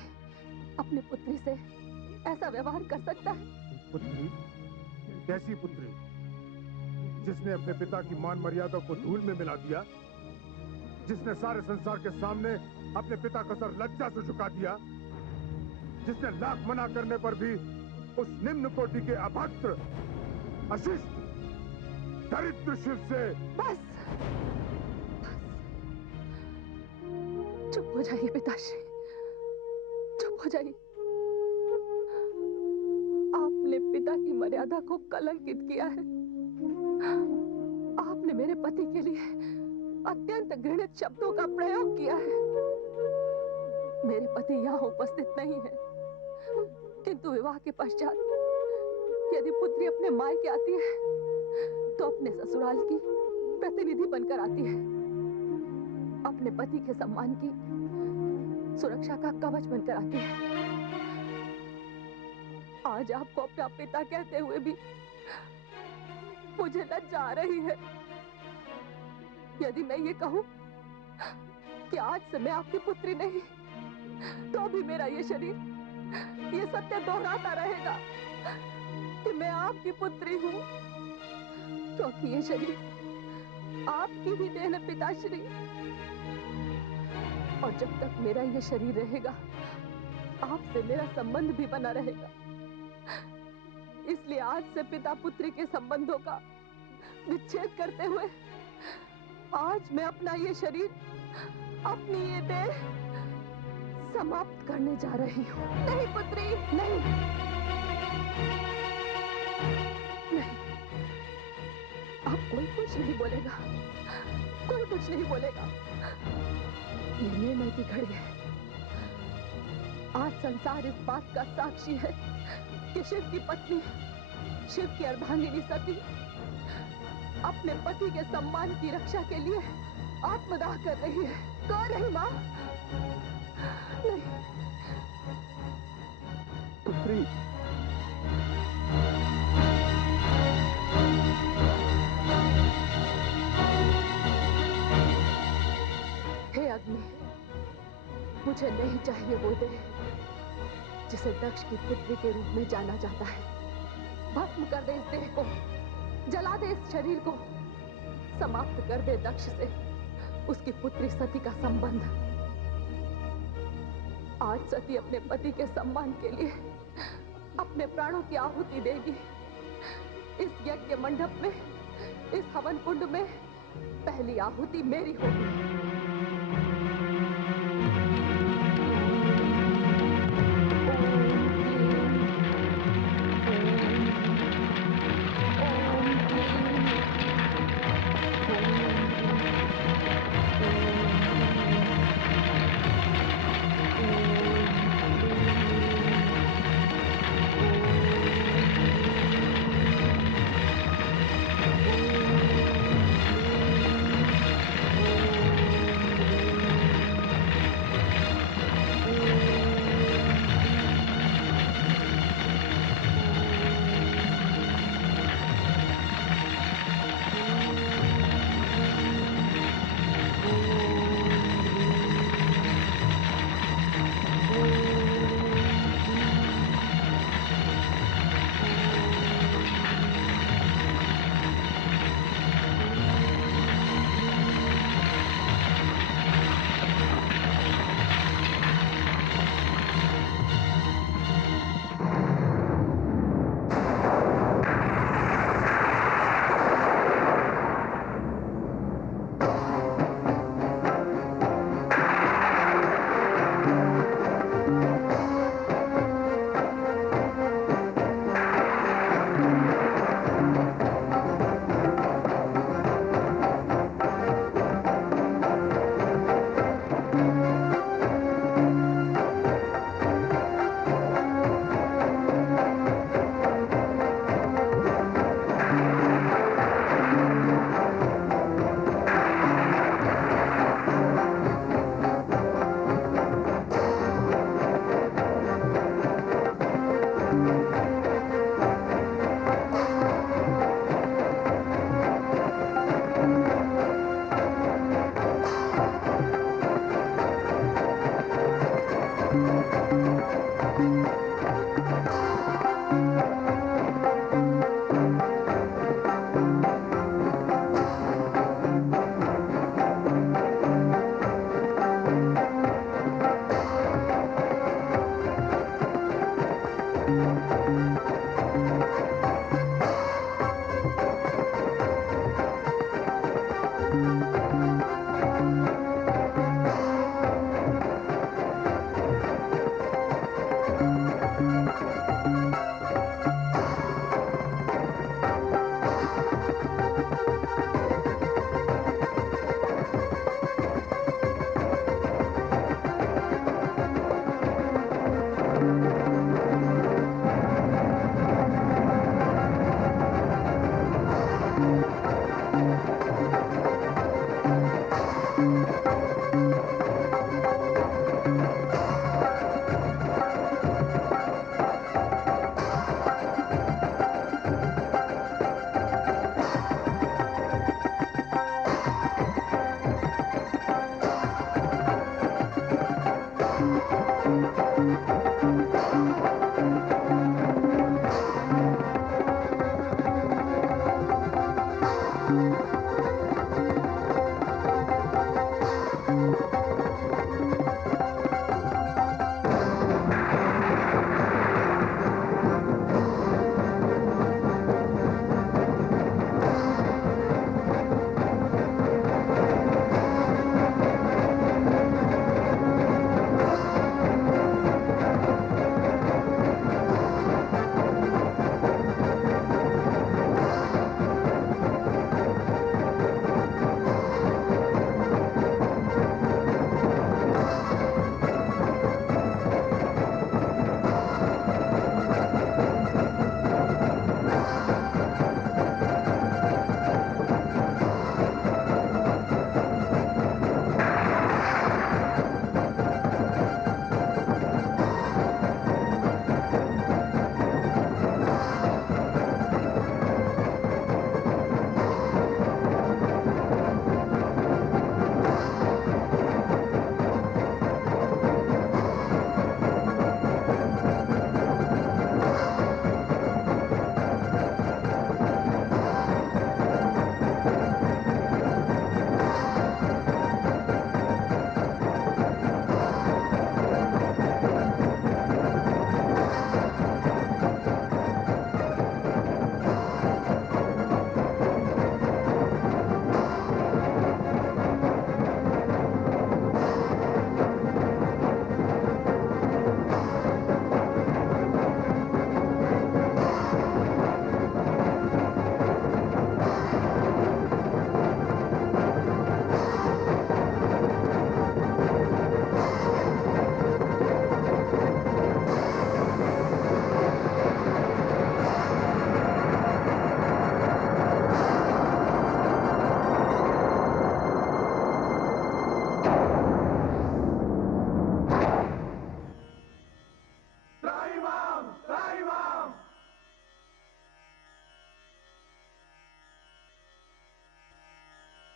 अपनी पुत्री से ऐसा व्यवहार कर सकता है? पुत्री? कैसी पुत्री? जिसने अपने पिता की मान मर्यादा को धूल में मिला दिया, जिसने सारे संसार के सामने अपने पिता का सर लज्जा से झुका दिया, जिसने लाख मना करने पर भी उस निम्न कोटि के अभद्र, अशिष्ट, दरिद्र शिव से बस चुप हो जाइए पिताश्री, चुप हो जाइए। आपने पिता की मर्यादा को कलंकित किया है। आपने मेरे पति के लिए अत्यंत घृणित शब्दों का प्रयोग किया है। मेरे पति यहाँ उपस्थित नहीं है, किंतु विवाह के पश्चात यदि पुत्री अपने मायके आती है तो अपने ससुराल की प्रतिनिधि बनकर आती है, अपने पति के सम्मान की सुरक्षा का कवच बनकर आती है। आज आपको अपना पिता कहते हुए भी मुझे लज्जा आ रही है। यदि मैं ये कहूं कि आज से मैं आपकी पुत्री नहीं, तो भी मेरा ये शरीर ये सत्य दोहराता रहेगा कि मैं आपकी पुत्री हूं, क्योंकि ये शरीर आपकी ही देन है पिताश्री। और जब तक मेरा ये शरीर रहेगा, आपसे मेरा संबंध भी बना रहेगा। इसलिए आज से पिता पुत्री के संबंधों का विच्छेद करते हुए आज मैं अपना ये शरीर, अपनी ये देह समाप्त करने जा रही हूँ। नहीं पुत्री, नहीं, नहीं। अब कोई कुछ नहीं बोलेगा, कोई कुछ नहीं बोलेगा। ये निर्णय की घड़ी है। आज संसार इस बात का साक्षी है कि शिव की पत्नी, शिव की अर्धांगिनी सती अपने पति के सम्मान की रक्षा के लिए आत्मदाह कर रही है। कौन नहीं माँ? नहीं पुत्री, हे अग्नि, मुझे नहीं चाहिए वो देह जिसे दक्ष की पुत्री के रूप में जाना जाता है। भस्म कर दे इस देह को, जला दे इस शरीर को, समाप्त कर दे दक्ष से उसकी पुत्री सती का संबंध। आज सती अपने पति के सम्मान के लिए अपने प्राणों की आहुति देगी। इस यज्ञ मंडप में, इस हवन कुंड में पहली आहुति मेरी होगी।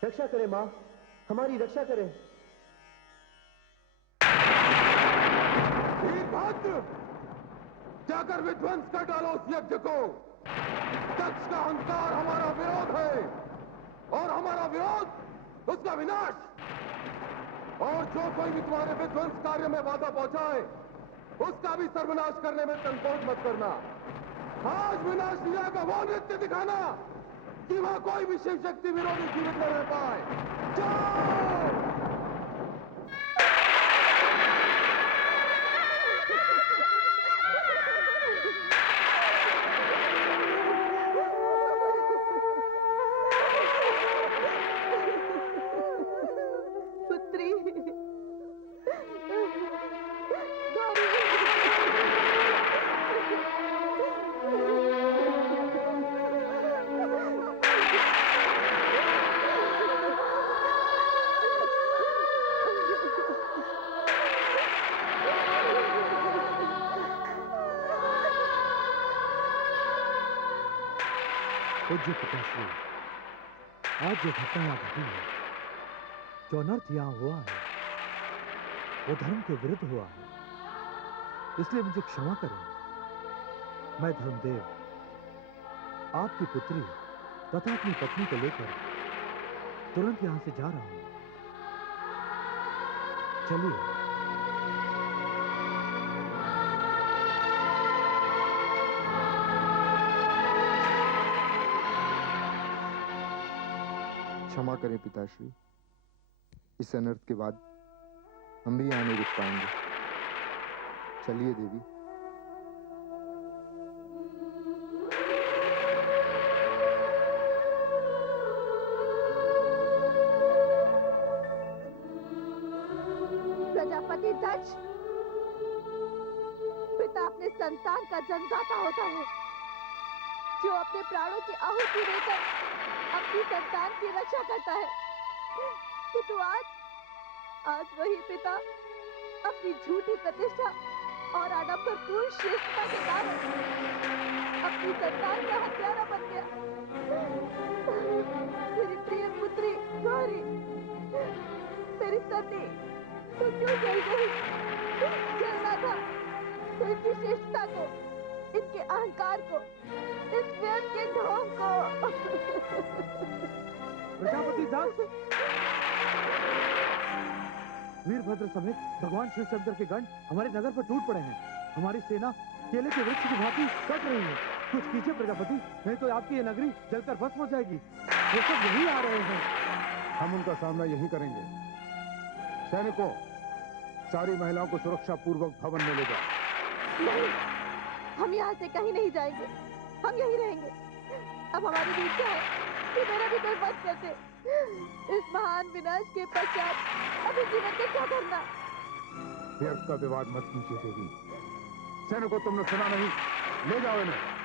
रक्षा करें माँ, हमारी रक्षा करें। वीरभद्र, जाकर विध्वंस कर डालो उस यज्ञ को। दक्ष का अहंकार हमारा विरोध है और हमारा विरोध उसका विनाश। और जो कोई भी तुम्हारे विध्वंस कार्य में बाधा पहुंचाए उसका भी सर्वनाश करने में संकोच मत करना। आज विनाश लीला का वो नृत्य दिखाना कि वहां कोई भी शिव शक्ति विरोधी जीवित न रह पाए। जाओ! पूज्य पिताश्री, आज जो घटना यहाँ घटी है, जो अनर्थ यहाँ हुआ है, वो धर्म के विरुद्ध हुआ है, इसलिए मुझे क्षमा करें। मैं धर्मदेव आपकी पुत्री तथा अपनी पत्नी को लेकर तुरंत यहाँ से जा रहा हूँ। चलिए। क्षमा करें पिताश्री, इस अनर्थ के बाद हम भी यहाँ नहीं रुक पाएंगे। चलिए देवी। प्रजापति दक्ष, पिता अपने संतान का जन्मदाता होता है, जो अपने प्राणों की आहुति देकर अपनी संतान की रक्षा करता है। किंतु आज वही पिता अपनी झूठी प्रतिष्ठा और आडंबरपूर्ण श्रेष्ठता के कारण अपनी संतान का हत्यारा बन गया। मेरी प्रिय पुत्री गौरी, मेरी सती, तो क्यों जल गई? जलना था तो इनकी श्रेष्ठता को, इनके अहंकार को, इस व्यर्थ के ढोंग को। प्रजापति दक्ष, वीरभद्र समेत भगवान शिव शंकर के गण हमारे नगर पर टूट पड़े हैं। हमारी सेना केले के वृक्ष की भांति कट रही है। कुछ कीजिए प्रजापति, नहीं तो आपकी ये नगरी जलकर भस्म हो जाएगी। वो सब यही आ रहे हैं। हम उनका सामना यही करेंगे। सैनिकों, सारी महिलाओं को सुरक्षा पूर्वक भवन में ले जाओ। नहीं, हम यहाँ से कहीं नहीं जाएंगे, हम यहीं रहेंगे। अब हमारी भी इच्छा है कि मेरा भी कोई वध कर दे। इस महान विनाश के पश्चात अभी जीवन को क्या करना? व्यर्थ का विवाद मत कीजिए देवी। सैनिकों, तुमने सुना नहीं? ले जाओ इन्हें।